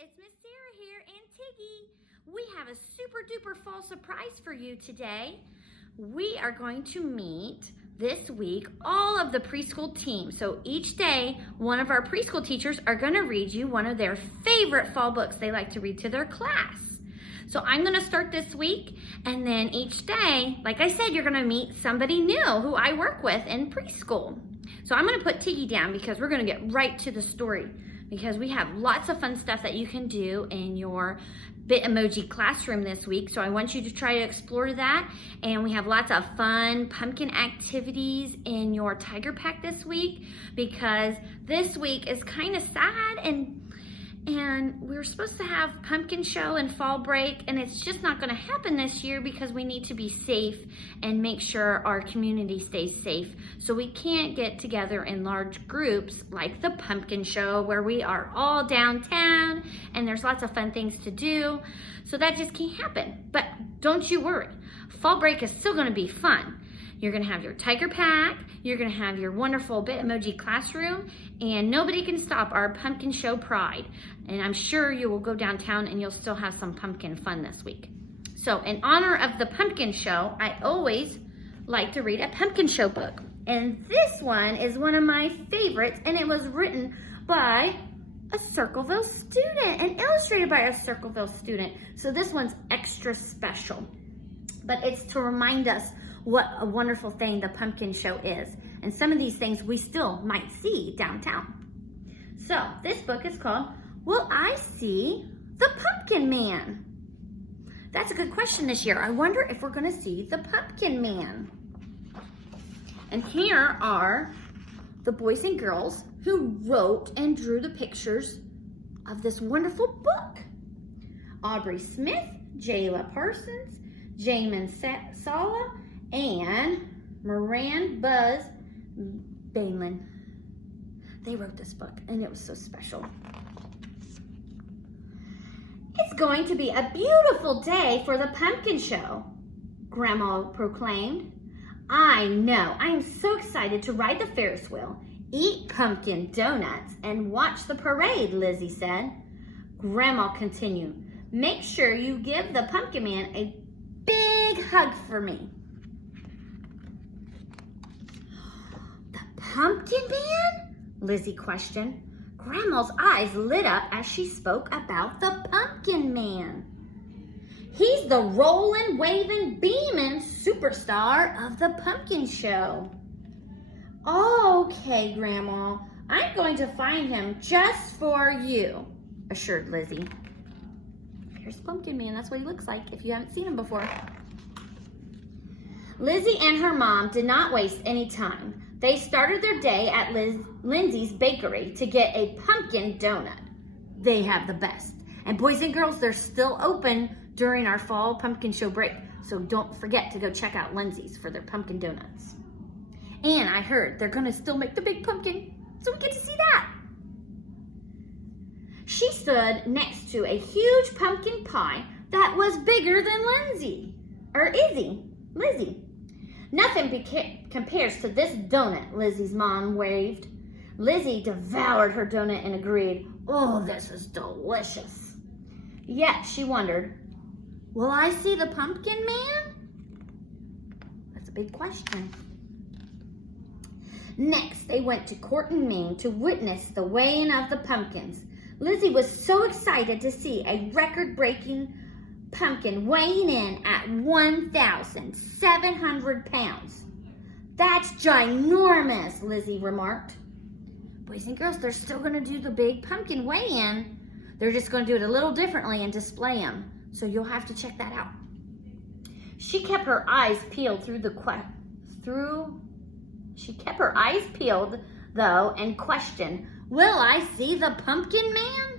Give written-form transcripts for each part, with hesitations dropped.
it's Miss Sarah here and Tiggy. We have a super duper fall surprise for you today. We are going to meet this week all of the preschool teams. So each day, one of our preschool teachers are going to read you one of their favorite fall books they like to read to their class. So I'm going to start this week, and then each day, like I said, you're going to meet somebody new who I work with in preschool. So I'm going to put Tiggy down because we're going to get right to the story, because we have lots of fun stuff that you can do in your Bitmoji classroom this week. So I want you to try to explore that. And we have lots of fun pumpkin activities in your Tiger Pack this week, because this week is kind of sad, and we're supposed to have pumpkin show and fall break, and it's just not going to happen this year because we need to be safe and make sure our community stays safe. So we can't get together in large groups like the pumpkin show where we are all downtown and there's lots of fun things to do. So that just can't happen. But don't you worry. Fall break is still going to be fun. You're going to have your Tiger Pack, you're going to have your wonderful Bitmoji classroom, and nobody can stop our pumpkin show pride. And I'm sure you will go downtown and you'll still have some pumpkin fun this week. So in honor of the pumpkin show, I always like to read a pumpkin show book. And this one is one of my favorites, and it was written by a Circleville student and illustrated by a Circleville student. So this one's extra special, but it's to remind us what a wonderful thing the pumpkin show is. And some of these things we still might see downtown. So this book is called, Will I See the Pumpkin Man? That's a good question this year. I wonder if we're gonna see the Pumpkin Man. And here are the boys and girls who wrote and drew the pictures of this wonderful book. Aubrey Smith, Jayla Parsons, Jamin Sala, and Moran Buzz Bainlin. They wrote this book, and it was so special. It's going to be a beautiful day for the pumpkin show, Grandma proclaimed. I know, I am so excited to ride the Ferris wheel, eat pumpkin donuts, and watch the parade, Lizzie said. Grandma continued, make sure you give the pumpkin man a big hug for me. Pumpkin Man? Lizzie questioned. Grandma's eyes lit up as she spoke about the Pumpkin Man. He's the rollin', wavin', beamin' superstar of the pumpkin show. Okay, Grandma, I'm going to find him just for you, assured Lizzie. Here's Pumpkin Man. That's what he looks like if you haven't seen him before. Lizzie and her mom did not waste any time. They started their day at Lindsay's Bakery to get a pumpkin donut. They have the best. And boys and girls, they're still open during our fall pumpkin show break. So don't forget to go check out Lindsay's for their pumpkin donuts. And I heard they're gonna still make the big pumpkin, so we get to see that. She stood next to a huge pumpkin pie that was bigger than Lizzie. Nothing compares to this donut, Lizzie's mom waved. Lizzie devoured her donut and agreed, oh, this is delicious. Yet she wondered, will I see the Pumpkin Man? That's a big question. Next, they went to Corton, Maine to witness the weighing of the pumpkins. Lizzie was so excited to see a record-breaking pumpkin weighing in at 1,700 pounds. That's ginormous, Lizzie remarked. Boys and girls, they're still going to do the big pumpkin weigh-in. They're just going to do it a little differently and display them. So you'll have to check that out. She kept her eyes peeled though, and questioned, will I see the Pumpkin Man?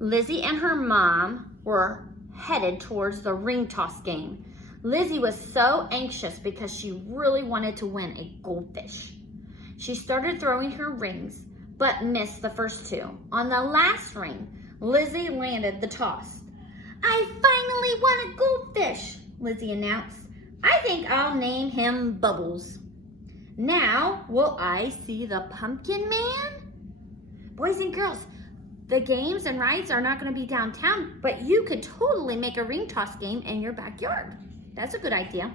Lizzie and her mom were headed towards the ring toss game. Lizzie was so anxious because she really wanted to win a goldfish. She started throwing her rings, but missed the first two. On the last ring, Lizzie landed the toss. I finally won a goldfish, Lizzie announced. I think I'll name him Bubbles. Now, will I see the Pumpkin Man? Boys and girls, the games and rides are not going to be downtown, but you could totally make a ring toss game in your backyard. That's a good idea.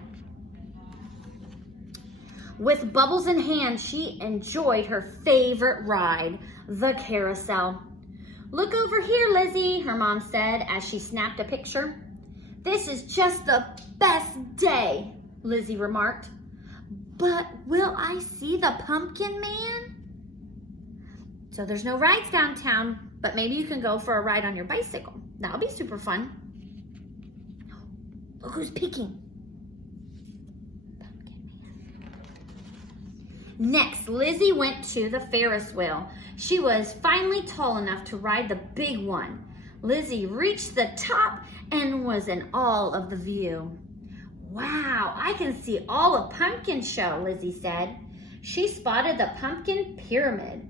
With bubbles in hand, she enjoyed her favorite ride, the carousel. "Look over here, Lizzie," her mom said as she snapped a picture. "This is just the best day," Lizzie remarked. "But will I see the Pumpkin Man?" So there's no rides downtown, but maybe you can go for a ride on your bicycle. That'll be super fun. Look who's peeking. Next, Lizzie went to the Ferris wheel. She was finally tall enough to ride the big one. Lizzie reached the top and was in awe of the view. "Wow, I can see all of Pumpkin Show," Lizzie said. She spotted the pumpkin pyramid,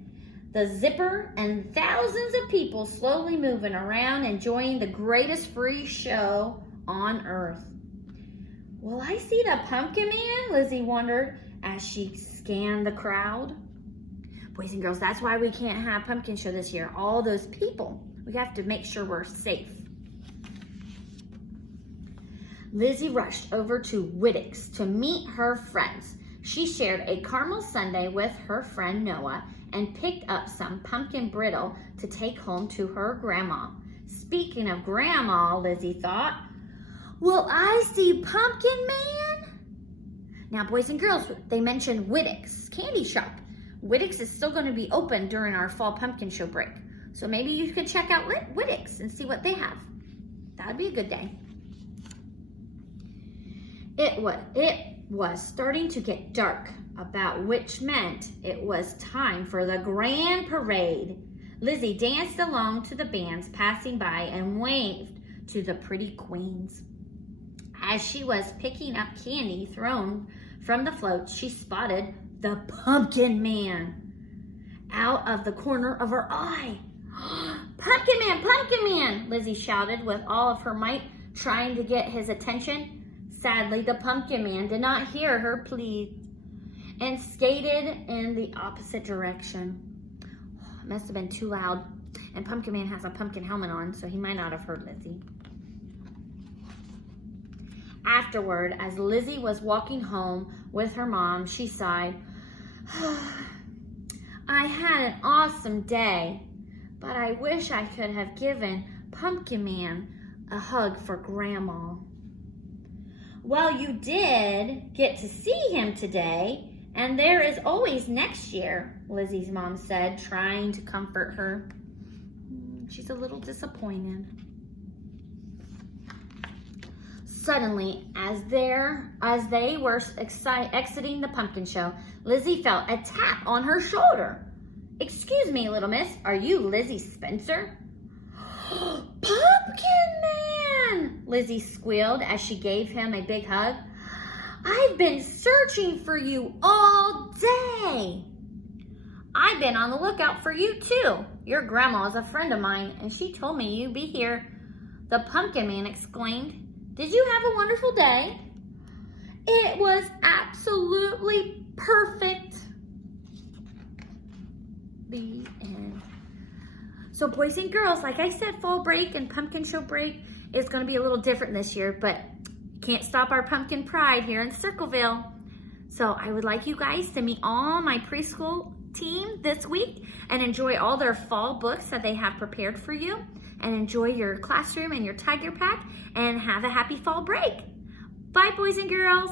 the zipper, and thousands of people slowly moving around enjoying the greatest free show on earth. "Will I see the Pumpkin Man?" Lizzie wondered as she scanned the crowd. Boys and girls, that's why we can't have Pumpkin Show this year. All those people. We have to make sure we're safe. Lizzie rushed over to Whittick's to meet her friends. She shared a caramel sundae with her friend Noah and picked up some pumpkin brittle to take home to her grandma. Speaking of grandma, Lizzie thought, "Will I see Pumpkin Man?" Now, boys and girls, they mentioned Whittick's candy shop. Whittick's is still going to be open during our fall pumpkin show break. So maybe you could check out Whittick's and see what they have. That would be a good day. It was starting to get dark, about which meant it was time for the grand parade. Lizzie danced along to the bands passing by and waved to the pretty queens. As she was picking up candy thrown from the float, she spotted the Pumpkin Man out of the corner of her eye. "Pumpkin Man, Pumpkin Man!" Lizzie shouted with all of her might, trying to get his attention. Sadly, the Pumpkin Man did not hear her plea and skated in the opposite direction. It must have been too loud. And Pumpkin Man has a pumpkin helmet on, so he might not have heard Lizzie. Afterward, as Lizzie was walking home with her mom, she sighed, "I had an awesome day, but I wish I could have given Pumpkin Man a hug for Grandma." "Well, you did get to see him today, and there is always next year," Lizzie's mom said, trying to comfort her. She's a little disappointed. Suddenly, as they were exiting the pumpkin show, Lizzie felt a tap on her shoulder. "Excuse me, little miss, are you Lizzie Spencer?" "Pumpkin Man!" Lizzie squealed as she gave him a big hug. "I've been searching for you all day." "I've been on the lookout for you too. Your grandma is a friend of mine, and she told me you'd be here," the Pumpkin Man exclaimed. "Did you have a wonderful day?" "It was absolutely perfect." The end. So boys and girls, like I said, fall break and pumpkin show break is going to be a little different this year, but can't stop our pumpkin pride here in Circleville. So I would like you guys to meet all my preschool team this week and enjoy all their fall books that they have prepared for you, and enjoy your classroom and your tiger pack, and have a happy fall break. Bye, boys and girls.